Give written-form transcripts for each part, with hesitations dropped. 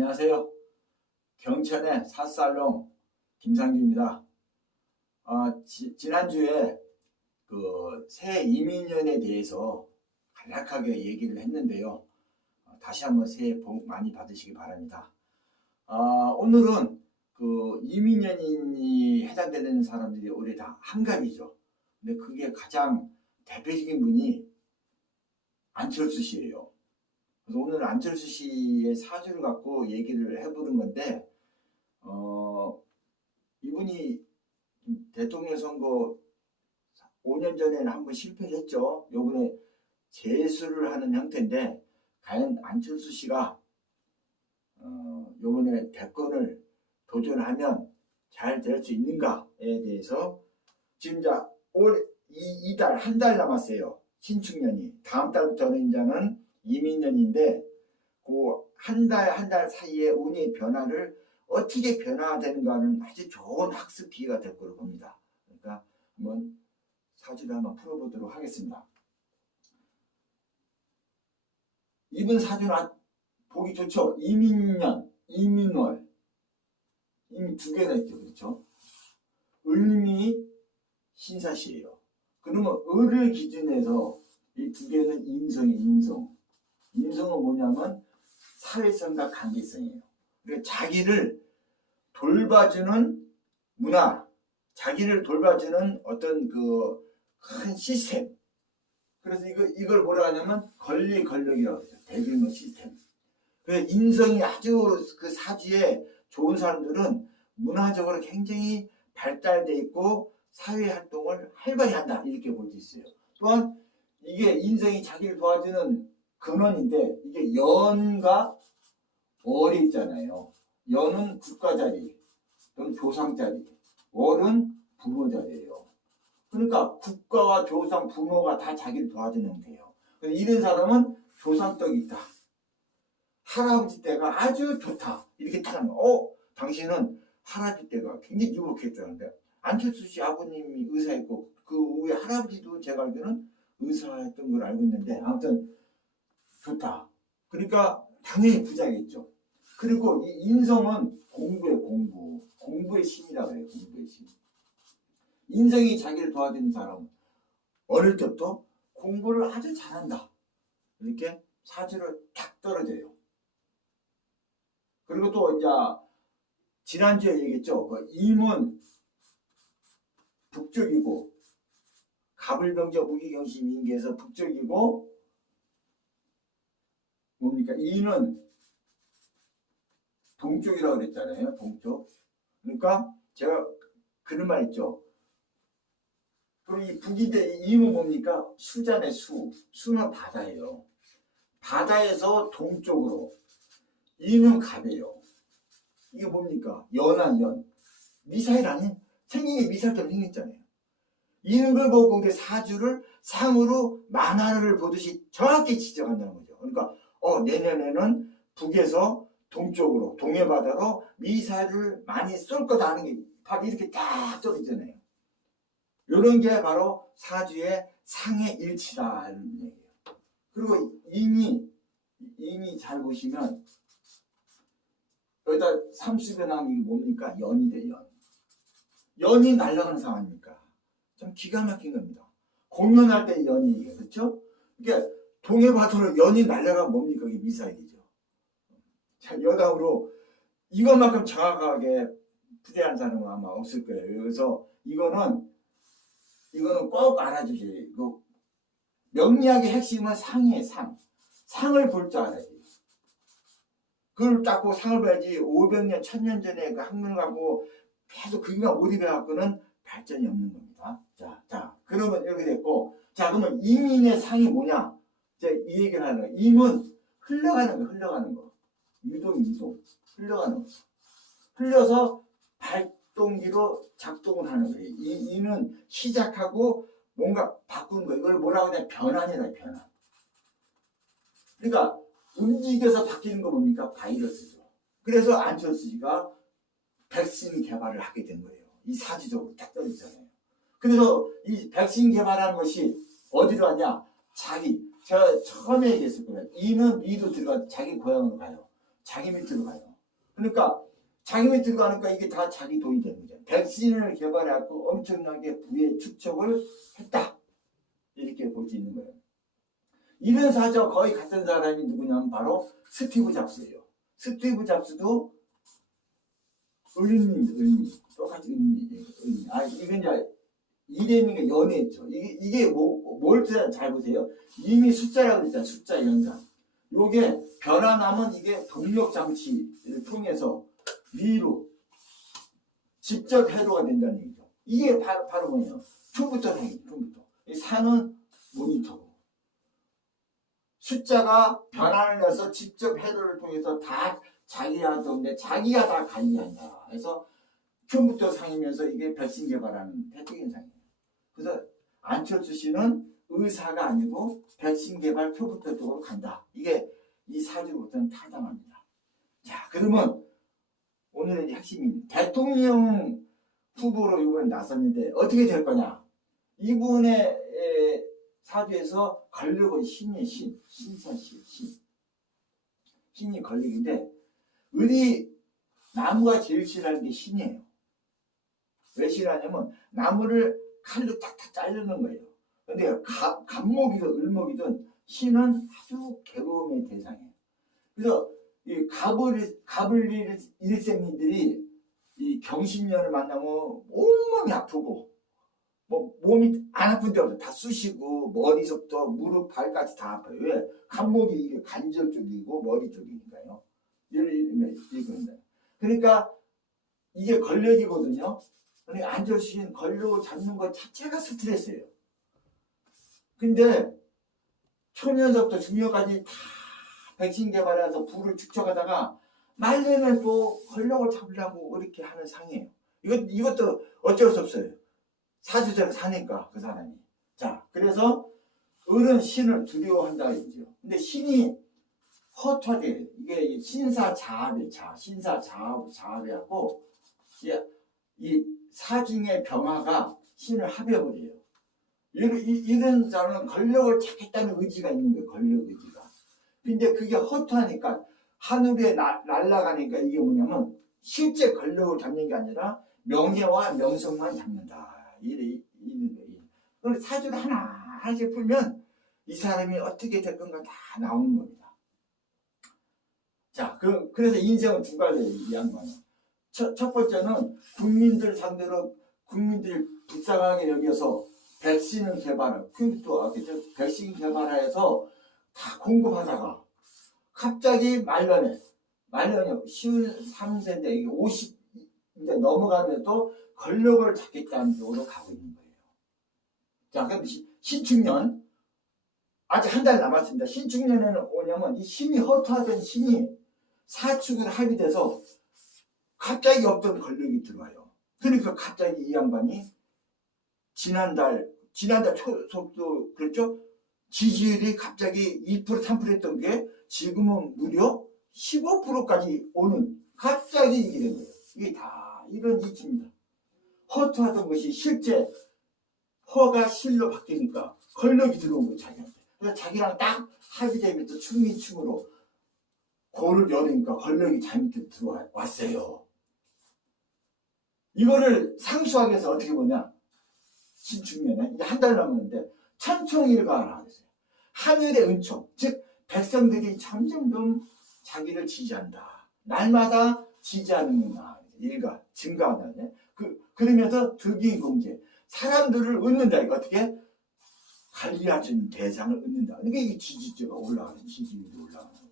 안녕하세요. 경천의 사살롱 김상규입니다. 지난주에 새해 이민년에 대해서 간략하게 얘기를 했는데요. 다시 한번 새해 복 많이 받으시기 바랍니다. 오늘은 이민년이 해당되는 사람들이 올해 다 한갑이죠. 근데 그게 가장 대표적인 분이 안철수 씨예요. 그래서 오늘 안철수 씨의 사주를 갖고 얘기를 해보는 건데, 이분이 대통령 선거 5년 전에는 한번 실패를 했죠. 요번에 재수를 하는 형태인데, 과연 안철수 씨가 요번에 대권을 도전하면 잘 될 수 있는가에 대해서 지금 올 이달 한 달 남았어요. 신축년이. 다음 달부터는 이제는 이민년인데 그 한 달 사이에 운의 변화를 어떻게 변화되는가는 아주 좋은 학습 기회가 될 거로 봅니다. 그러니까 한번 사주를 한번 풀어보도록 하겠습니다. 이분 사주는 보기 좋죠. 이민년, 이민월, 이미 두 개나 있죠. 그렇죠? 을미 신사시예요. 그러면 을을 기준해서 이 두 개는 인성. 인성은 뭐냐면 사회성과 관계성이에요. 그러니까 자기를 돌봐주는 문화, 자기를 돌봐주는 어떤 큰 시스템. 그래서 이걸 뭐라 하냐면 권력이라고 하죠. 대규모 시스템. 그래서 인성이 아주 그 사주에 좋은 사람들은 문화적으로 굉장히 발달돼 있고 사회활동을 활발히 한다. 이렇게 볼 수 있어요. 또한 이게 인성이 자기를 도와주는 근원인데, 이게 연과 월이 있잖아요. 연은 국가 자리 또는 조상 자리, 월은 부모 자리예요. 그러니까 국가와 조상, 부모가 다 자기를 도와주는 형태예요. 이런 사람은 조상떡이 있다. 할아버지 때가 아주 좋다. 이렇게 타는 거. 당신은 할아버지 때가 굉장히 유복했다는데, 안철수 씨 아버님이 의사였고 그 후에 할아버지도 제가 알기로는 의사였던 걸 알고 있는데, 아무튼 좋다. 그러니까 당연히 부자겠죠. 그리고 이 인성은 공부의 신이라고 해요. 공부의 신. 인성이 자기를 도와주는 사람은 어릴 때부터 공부를 아주 잘한다. 이렇게 사주를 탁 떨어져요. 그리고 또 이제 지난주에 얘기했죠. 임은 북쪽이고, 갑을병저 무기경신 인계에서 북쪽이고, 뭡니까? 이는 동쪽이라고 그랬잖아요. 동쪽. 그러니까 제가 그런 말 있죠. 그리고 이 북인데 이는 뭡니까? 수잖아요. 수는 바다예요. 바다에서 동쪽으로. 이는 갑이에요. 이게 뭡니까? 연한 연. 미사일 아닌? 생긴 게 미사일처럼 생겼잖아요. 이는 걸 보고 우리 사주를 상으로 만화를 보듯이 정확히 지적한다는 거죠. 그러니까 내년에는 북에서 동쪽으로, 동해바다로 미사일을 많이 쏠 거다 하는 게 바로 이렇게 딱 떠있잖아요. 이런 게 바로 사주의 상의 일치다는 얘기예요. 그리고 인이 잘 보시면 여기다 삼수변함이 뭡니까? 연이 돼, 연. 연이 날아가는 상황입니까? 좀 기가 막힌 겁니다. 공연할 때 연이, 그렇죠? 그러니까 동해바다로 연이 날아가면 뭡니까? 이게 미사일이죠. 자, 여담으로 이것만큼 정확하게 부대한 사람은 아마 없을 거예요. 그래서 이거는 꼭 알아주세요. 명리학의 핵심은 상이에요. 상을 볼 줄 알아야 돼요. 그걸 닦고 상을 봐야지 500년, 1000년 전에 그 학문을 갖고 계속 그기가 몰입해갖고는 발전이 없는 겁니다. 자, 그러면 이렇게 됐고, 자, 그러면 이민의 상이 뭐냐? 이 얘기를 하는 거예요. 임은 흘러가는 거. 유동, 흘러가는 거. 흘려서 발동기로 작동을 하는 거예요. 이는 시작하고 뭔가 바꾸는 거예요. 이걸 뭐라고 하냐? 변환이다, 변환. 그러니까 움직여서 바뀌는 거 뭡니까? 바이러스죠. 그래서 안철수 씨가 백신 개발을 하게 된 거예요. 이 사주적으로 딱 떨어지잖아요. 그래서 이 백신 개발하는 것이 어디로 가냐? 제가 처음에 얘기했을 거예요. 이는 미로 들어가 자기 고향으로 가요. 자기 밑으로 가요. 그러니까 자기 밑으로 가니까 이게 다 자기 돈이 되는 거죠. 백신을 개발해갖고 엄청나게 부의 축적을 했다. 이렇게 볼 수 있는 거예요. 이런 사저 거의 같은 사람이 누구냐면 바로 스티브 잡스예요. 스티브 잡스도 을미 똑같이 을미. 아 이건 이제 이름이 연애죠. 이게 뭘 잘 보세요. 이미 숫자라고 그랬잖아요. 숫자 연산. 요게 변화나면 이게 동력 장치를 통해서 위로 직접 해로가 된다는 얘기죠. 이게 바로 뭐예요? 컴퓨터 행위, 컴퓨터. 이 산은 모니터고. 숫자가 변화를 내서 직접 해로를 통해서 다 자기한테 자기가 다 관리한다. 그래서 컴퓨터 상이면서 이게 백신 개발하는 태평현상이에요. 그래서 안철수 씨는 의사가 아니고 백신 개발 컴퓨터 쪽으로 간다. 이게 이 사주로부터는 타당합니다. 자, 그러면 오늘의 핵심이 대통령 후보로 이번에 나섰는데 어떻게 될 거냐? 이분의 사주에서 권력은 신이 신사시 신이 권력인데 을이 나무가 제일 싫어하는 게 신이에요. 왜 싫어하냐면 나무를 칼로 탁탁 자르는 거예요. 근데 갑목이든 을목이든 신은 아주 괴로움의 대상이에요. 그래서 이 갑을 일생님들이 이 경신년을 만나면 온몸이 아프고 뭐 몸이 안 아픈 데 없어. 다 쑤시고 머리부터 무릎 발까지 다 아파요. 왜? 갑목이 이게 관절 쪽이고 머리 쪽이니까요. 이겁니다. 그러니까 이게 권력이거든요. 그러니까 안철수는 권력을 잡는 것 자체가 스트레스예요. 근데 초년서부터 중년까지 다 백신 개발해서 부를 축적하다가 말년에 또 권력을 잡으려고 이렇게 하는 상이에요. 이것도 어쩔 수 없어요. 사주대로 사니까 그 사람이. 자, 그래서 을은 신을 두려워한다 이거죠. 근데 신이 허투하게 이게 신사자합의 신사자합해갖고 이 사중의 병화가 신을 합해버려요. 이런 자는 권력을 찾겠다는 의지가 있는 거예요. 권력 의지가. 근데 그게 허투하니까 하늘에 날아가니까 이게 뭐냐면 실제 권력을 잡는 게 아니라 명예와 명성만 잡는다. 이런 거예요. 그럼 사주를 하나씩 풀면 이 사람이 어떻게 될 건가 다 나오는 겁니다. 자, 그래서 인생은 두 가지예요. 이 양반은. 첫 번째는 국민들 상대로 국민들이 불쌍하게 여겨서 백신을 개발을, 백신 개발해서 다 공급하다가 갑자기 말년에 53세인데 이게 50 이제 넘어가면서 권력을 잡겠다는 쪽으로 가고 있는 거예요. 자, 그럼 신축년 아직 한 달 남았습니다. 신축년에는 뭐냐면 이 신이 허투하던 신이 사축으로 합의돼서 갑자기 없던 권력이 들어와요. 그러니까 갑자기 이 양반이 지난달 초속도 그렇죠? 지지율이 갑자기 2% 3% 했던 게 지금은 무려 15%까지 오는 갑자기 이게 된 거예요. 이게 다 이런 이치입니다. 허투하던 것이 실제 허가 실로 바뀌니까 권력이 들어온 거예요. 자기한테. 그래서 자기랑 딱 합의되면서 춤이춤으로 고를 열으니까 권력이 자기 밑에 들어왔어요. 이거를 상수하기 위해서 어떻게 보냐? 신축년에 이제 한 달 남았는데 천총일가하라 그랬어요. 하늘의 은총, 즉 백성들이 점점 자기를 지지한다. 날마다 지지하는구나. 일가 증가한다. 그러면서 득이공제 사람들을 얻는다. 이거 어떻게 관리하는 대상을 얻는다. 이게 이 지지율이 올라가는 지지율이 올라가는 거죠.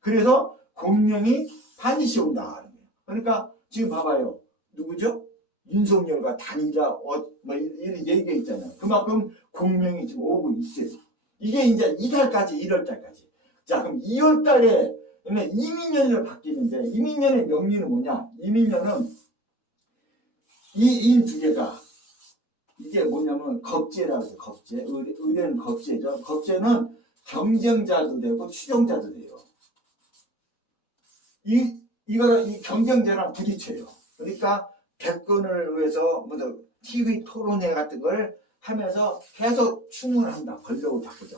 그래서 공명이 반드시 온다. 그러니까 지금 봐봐요. 누구죠? 윤석열과 단일화 뭐 이런 얘기가 있잖아요. 그만큼 공명이 지금 오고 있어요. 이게 이제 이달까지 1월달까지. 자, 그럼 2월달에 이민년으로 바뀌는데 이민년의 명리는 뭐냐? 이민년은 이 인 두 개가 이게 뭐냐면 겁재라고 해요. 겁재. 의뢰는 겁재죠. 겁재는 경쟁자도 되고 추종자도 돼요. 이거는 이 경쟁자랑 부딪혀요. 그러니까 대권을 위해서 뭐 TV 토론회 같은 걸 하면서 계속 충원을 한다. 권력을 바꾸자.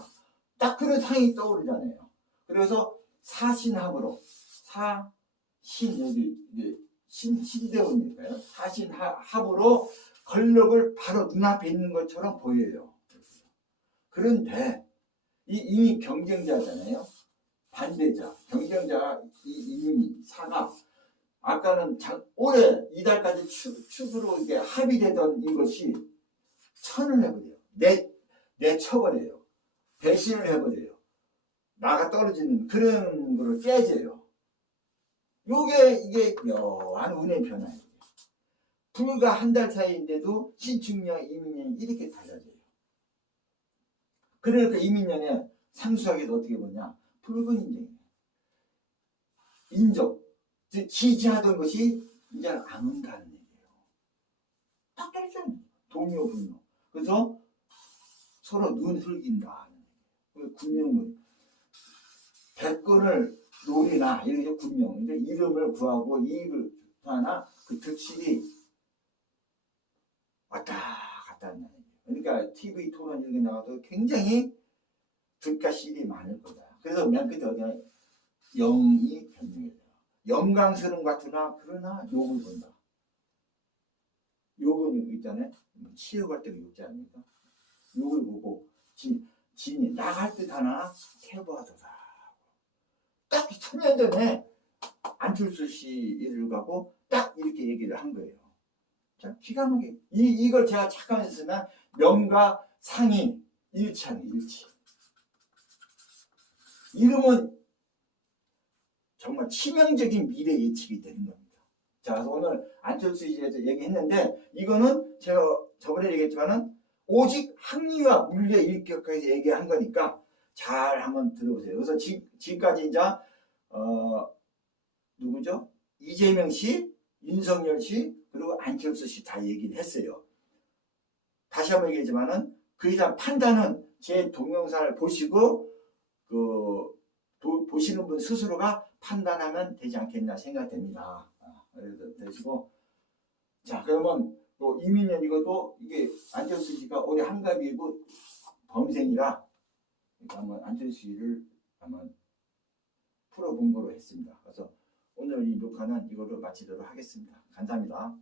딱 그런 상이 떠오르잖아요. 그래서 사신합으로 사신 여기 이게 신대원일까요? 사신합으로 권력을 바로 눈앞에 있는 것처럼 보여요. 그런데 이미 경쟁자잖아요. 반대자, 경쟁자 이미 사가 아까는 올해 이달까지 축으로 이게 합의되던 이것이 천을 해버려요. 내쳐버려요. 배신을 해버려요. 나가 떨어지는 그런 거를 깨져요. 이게 묘한 운의 변화예요. 불과 한 달 사이인데도 신축년, 이민년이 이렇게 달라져요. 그러니까 이민년에 상수하게도 어떻게 보냐? 붉은 인정이에요. 인정, 즉 지지하던 것이 이제 안 온다는 얘기예요. 딱 떨어져요. 동요, 분요. 그래서 서로 눈 흘긴다. 군명을 백건을 노리나 이렇게 군명, 이름을 구하고 이익을 하나 그 득실이 왔다 갔다 한다는 얘기예요. 그러니까 TV 토론 이렇게 나와도 굉장히 득과 실이 많을 거다. 그래서 맨 끝에 어디냐? 영이 변명이 돼요. 영광스러운 같으나 그러나 욕을 본다. 욕은 있잖아요. 치유할 때도 욕지 않습니까? 욕을 보고 진이 나갈 듯 하나 태보하도다. 딱 1000년 전에 안철수 씨를 가고 딱 이렇게 얘기를 한 거예요. 자, 기가 막히게. 이걸 제가 착각해서 쓰면 명과 상이 일치하는 일치. 이러면 정말 치명적인 미래 예측이 되는 겁니다. 자, 그래서 오늘 안철수 씨에 대해서 얘기했는데 이거는 제가 저번에 얘기했지만은 오직 합리와 물리에 일격하게 얘기한 거니까 잘 한번 들어보세요. 그래서 지금까지 이제 누구죠? 이재명 씨, 윤석열 씨, 그리고 안철수 씨 다 얘기를 했어요. 다시 한번 얘기하지만은 그 이상 판단은 제 동영상을 보시고 보시는 분 스스로가 판단하면 되지 않겠나 생각됩니다. 그래서 되시고 자 그러면 또 이민년 이것도 이게 안철수 씨가 올해 한갑이고 범생이라 한번 안철수 씨를 한번 풀어본 거로 했습니다. 그래서 오늘 이 녹화는 이걸로 마치도록 하겠습니다. 감사합니다.